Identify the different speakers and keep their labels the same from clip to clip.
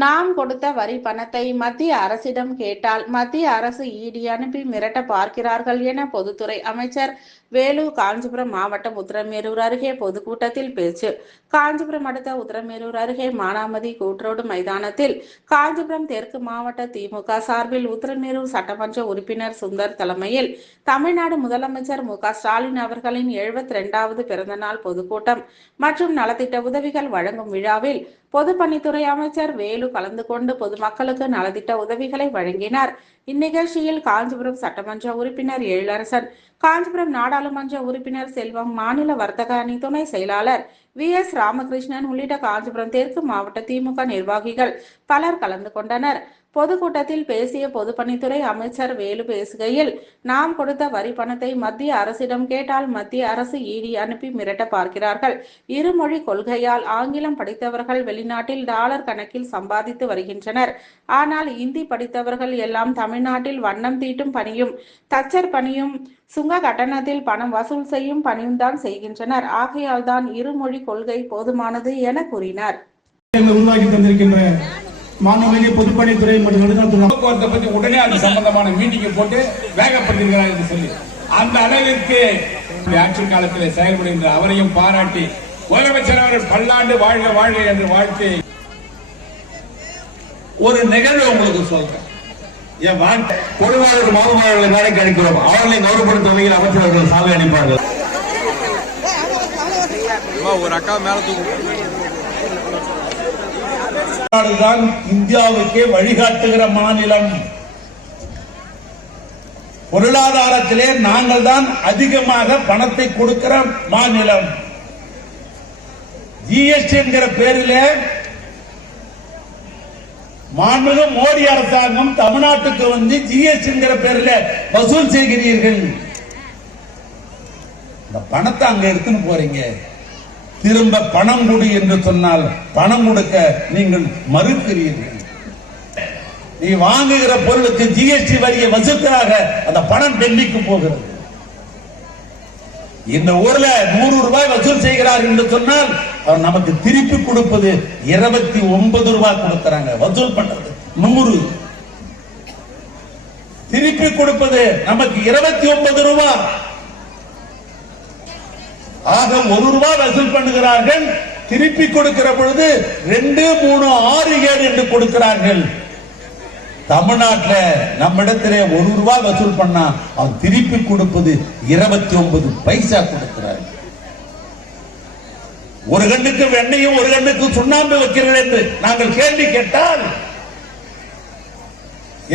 Speaker 1: நாம் கொடுத்த வரி பணத்தை மத்திய அரசிடம் கேட்டால் மத்திய அரசு ஈடி அனுப்பி மிரட்ட பார்க்கிறார்கள் என பொதுத்துறை அமைச்சர் வேலு காஞ்சிபுரம் மாவட்டம் உத்தரமேரூர் அருகே பொதுக்கூட்டத்தில் பேச்சு. காஞ்சிபுரம் அடுத்த உத்தரமேரூர் அருகே மானாமதி கூட்ரோடு மைதானத்தில் காஞ்சிபுரம் தெற்கு மாவட்ட திமுக சார்பில் உத்தரமேரூர் சட்டமன்ற உறுப்பினர் சுந்தர் தலைமையில் தமிழ்நாடு முதலமைச்சர் மு ஸ்டாலின் அவர்களின் எழுபத்தி இரண்டாவது பிறந்தநாள் பொதுக்கூட்டம் மற்றும் நலத்திட்ட உதவிகள் வழங்கும் விழாவில் பொதுப்பணித்துறை அமைச்சர் வேலு கலந்து கொண்டு பொதுமக்களுக்கு நலத்திட்ட உதவிகளை வழங்கினார். இந்நிகழ்ச்சியில் காஞ்சிபுரம் சட்டமன்ற உறுப்பினர் எழிலரசன் காஞ்சிபுரம் நாடாளுமன்ற உறுப்பினர் செல்வம் மாநில வர்த்தக அணி துணை செயலாளர் வி. எஸ். ராமகிருஷ்ணன் உள்ளிட்ட காஞ்சிபுரம் தெற்கு மாவட்ட திமுக நிர்வாகிகள் பலர் கலந்து கொண்டனர். பொதுக்கூட்டத்தில் பேசிய பொதுப்பணித்துறை அமைச்சர் வேலு பேசுகையில் நாம் கொடுத்த வரி பணத்தை மத்திய அரசிடம் கேட்டால் மத்திய அரசு ஈடி அனுப்பி மிரட்ட பார்க்கிறார்கள். இருமொழி கொள்கையால் ஆங்கிலம் படித்தவர்கள் வெளிநாட்டில் டாலர் கணக்கில் சம்பாதித்து வருகின்றனர். ஆனால் இந்தி படித்தவர்கள் எல்லாம் தமிழ்நாட்டில் வண்ணம் தீட்டும் பணியும் தச்சர் பணியும் சுங்க கட்டணத்தில் பணம் வசூல் செய்யும் பணியும் தான் செய்கின்றனர். ஆகையால் தான் இருமொழி கொள்கை போதுமானது என கூறினார்.
Speaker 2: மாணவர்களே பொதுப்பணித்துறை மற்றும் நடுநாட்டுத்துறை
Speaker 3: போக்குவரத்தை பத்தி உடனே அது சம்பந்தமான மீட்டிங்கை போட்டு வேகப்படுத்திருக்கிறார் என்று சொல்லி. அந்த அளவிற்கு ஆட்சி காலத்தில் செயல்படுகின்ற அவரையும் பாராட்டி முதலமைச்சர் அவர்கள் பல்லாண்டு வாழ்க வாழ்க என்று வாழ்த்தி ஒரு நிகழ்வு உங்களுக்கு சொல்றேன். என் வாழ்க்கை
Speaker 4: பொதுவாளர் மாணவர்களை வேலைக்கு அளிக்கிறோம் அவர்களை கௌரவப்படுத்தும் வகையில் அமைச்சர்கள் சாலை அளிப்பார்கள்
Speaker 5: ஒரு அக்கா மேல தூக்கும்
Speaker 3: தமிழ்நாடுதான் இந்தியாவுக்கே வழிகாட்டுகிற மாநிலம். பொருளாதாரத்திலே நாங்கள் தான் அதிகமாக பணத்தை கொடுக்கிற மாநிலம். ஜிஎஸ்டி என்கிற பேரிலே மாண்புமிகு மோடி அரசாங்கம் தமிழ்நாட்டுக்கு வந்து ஜிஎஸ்டி என்கிற பேரில் வசூல் செய்கிறீர்கள். இந்த பணத்தை அங்க எடுத்துன்னு போறீங்க. திரும்ப பணம் கொடு என்று சொன்னால் பணம் கொடுக்க நீங்கள் மறுக்கிறீர்கள். நீ வாங்குகிற பொருளுக்கு ஜிஎஸ்டி வரியை வசூலுக்காக அந்த பணம் டெல்லிக்கு போகிறது. இந்த ஊர்ல நூறு ரூபாய் வசூல் செய்கிறார் என்று சொன்னால் அவர் நமக்கு திருப்பி கொடுப்பது இருபத்தி ஒன்பது ரூபாய் கொடுக்கிறாங்க. வசூல் பண்றது நூறு. திருப்பி கொடுப்பது நமக்கு இருபத்தி ஒன்பது ரூபாய். ஆக ஒரு ரூபாய் வசூல் பண்ணுகிறார்கள். திருப்பி கொடுக்கிற பொழுது ரெண்டு மூணு ஆறு ஏழு என்று கொடுக்கிறார்கள். தமிழ்நாட்டில் இடத்துல ஒரு ரூபாய் வசூல் பண்ணா அவன் திருப்பி கொடுப்பது இருபத்தி ஒன்பது பைசா கொடுக்கிறார். ஒரு கண்ணுக்கு வெண்ணையும் ஒரு கண்ணுக்கு சுண்ணாம்பு வைக்கிறீர்கள் என்று நாங்கள் கேள்வி கேட்டால்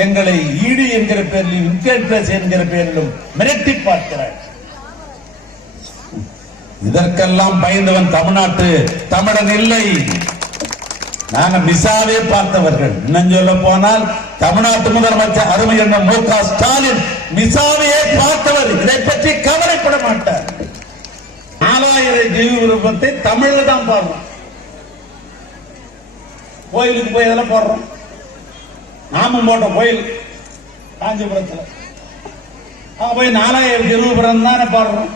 Speaker 3: எங்களை ஈடு என்கிற பேரிலும் இன்கம் என்கிற பேரிலும் மிரட்டி பார்க்கிறார். இதற்கெல்லாம் பயந்தவன் தமிழ்நாட்டு தமிழன் இல்லை. நாங்க மிசாவே பார்த்தவர்கள். இன்னும் சொல்ல போனால் தமிழ்நாட்டு முதலமைச்சர் அருமை என்ற மு. க. ஸ்டாலின் மிசாவையே பார்த்தவர். இதை பற்றி கவலைப்பட மாட்டார். நாலாயிரம் ஜீவி விருப்பத்தை தமிழ்ல தான் பாடுறோம். கோயிலுக்கு போய் இதெல்லாம் போடுறோம். நாமும் போட்டோம் கோயில் காஞ்சிபுரத்துல. போய் நாலாயிரத்தி இருபது தானே பாடுறோம்.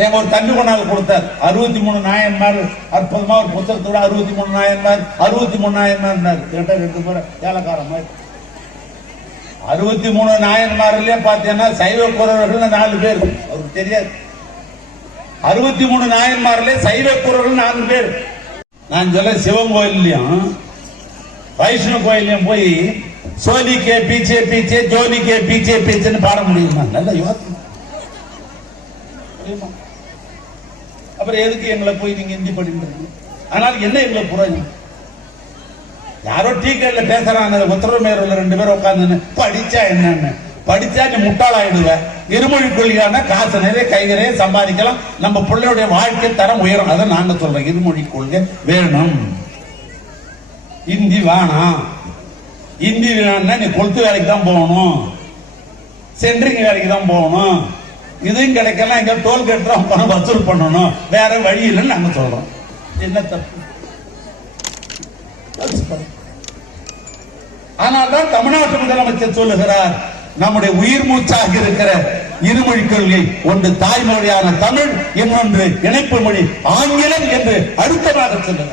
Speaker 3: எங்க ஒரு தள்ளி கொண்டாந்து கொடுத்தார். அறுபத்தி மூணு நாயன்மார் அற்புதமா ஒரு புத்தகத்தோட அறுபத்தி மூணு நாயன்மார் அறுபத்தி மூணு நாயன்மார் கேட்டா ரெண்டு பேர் ஏலக்கார மாதிரி. அறுபத்தி மூணு நாயன்மார்லயே பாத்தீங்கன்னா சைவ குறவர்கள் நாலு பேர். அவருக்கு தெரியாது. அறுபத்தி மூணு நாயன்மார்ல சைவ குறவர்கள் நாலு பேர். நான் சொல்ல சிவன் கோயில்லையும் வைஷ்ணவ கோயிலையும் போய் சோனிக்கே பீச்சே பீச்சே ஜோலி கே பீச்சே பீச்சேன்னு பாட முடியுமா? நல்ல யோசனை அப்புறம் எதுக்கு எங்களை போய் நீங்க ஹிந்தி படிக்கிறீங்க ஆனால் என்ன எங்களை புரியும் யாரோ டீ கடையில் பேசுறாங்க உத்தரமேரில் ரெண்டு பேரும் உட்காந்து படிச்சா என்னன்னு? படிச்சா நீ முட்டாளாயிடுவ. இருமொழி கொள்கையான காசு நிறைய கை நிறைய சம்பாதிக்கலாம். நம்ம பிள்ளையுடைய வாழ்க்கை தரம் உயரும். அதை நாங்க சொல்றோம் இருமொழி கொள்கை வேணும். இந்தி வேணாம். ஹிந்தி வேணும்னா நீ கொளுத்து வேலைக்கு தான் போகணும். சென்ட்ரிங் வேலைக்கு தான் போகணும். இதுவும் கிடைக்கலாம் எங்க டோல் கட்டுறோம் பணம் வசூல் பண்ணணும். வேற வழி இல்லைன்னு நாங்க சொல்றோம். என்ன தப்பு? ஆனால்தான் தமிழ்நாட்டு முதலமைச்சர் சொல்லுகிறார் நம்முடைய உயிர் மூச்சாக இருக்கிற இருமொழி கொள்கை ஒன்று தாய்மொழியான தமிழ் இன்னொன்று இணைப்பு மொழி ஆங்கிலம் என்று அழுத்தமாக சொல்லுகிறார்.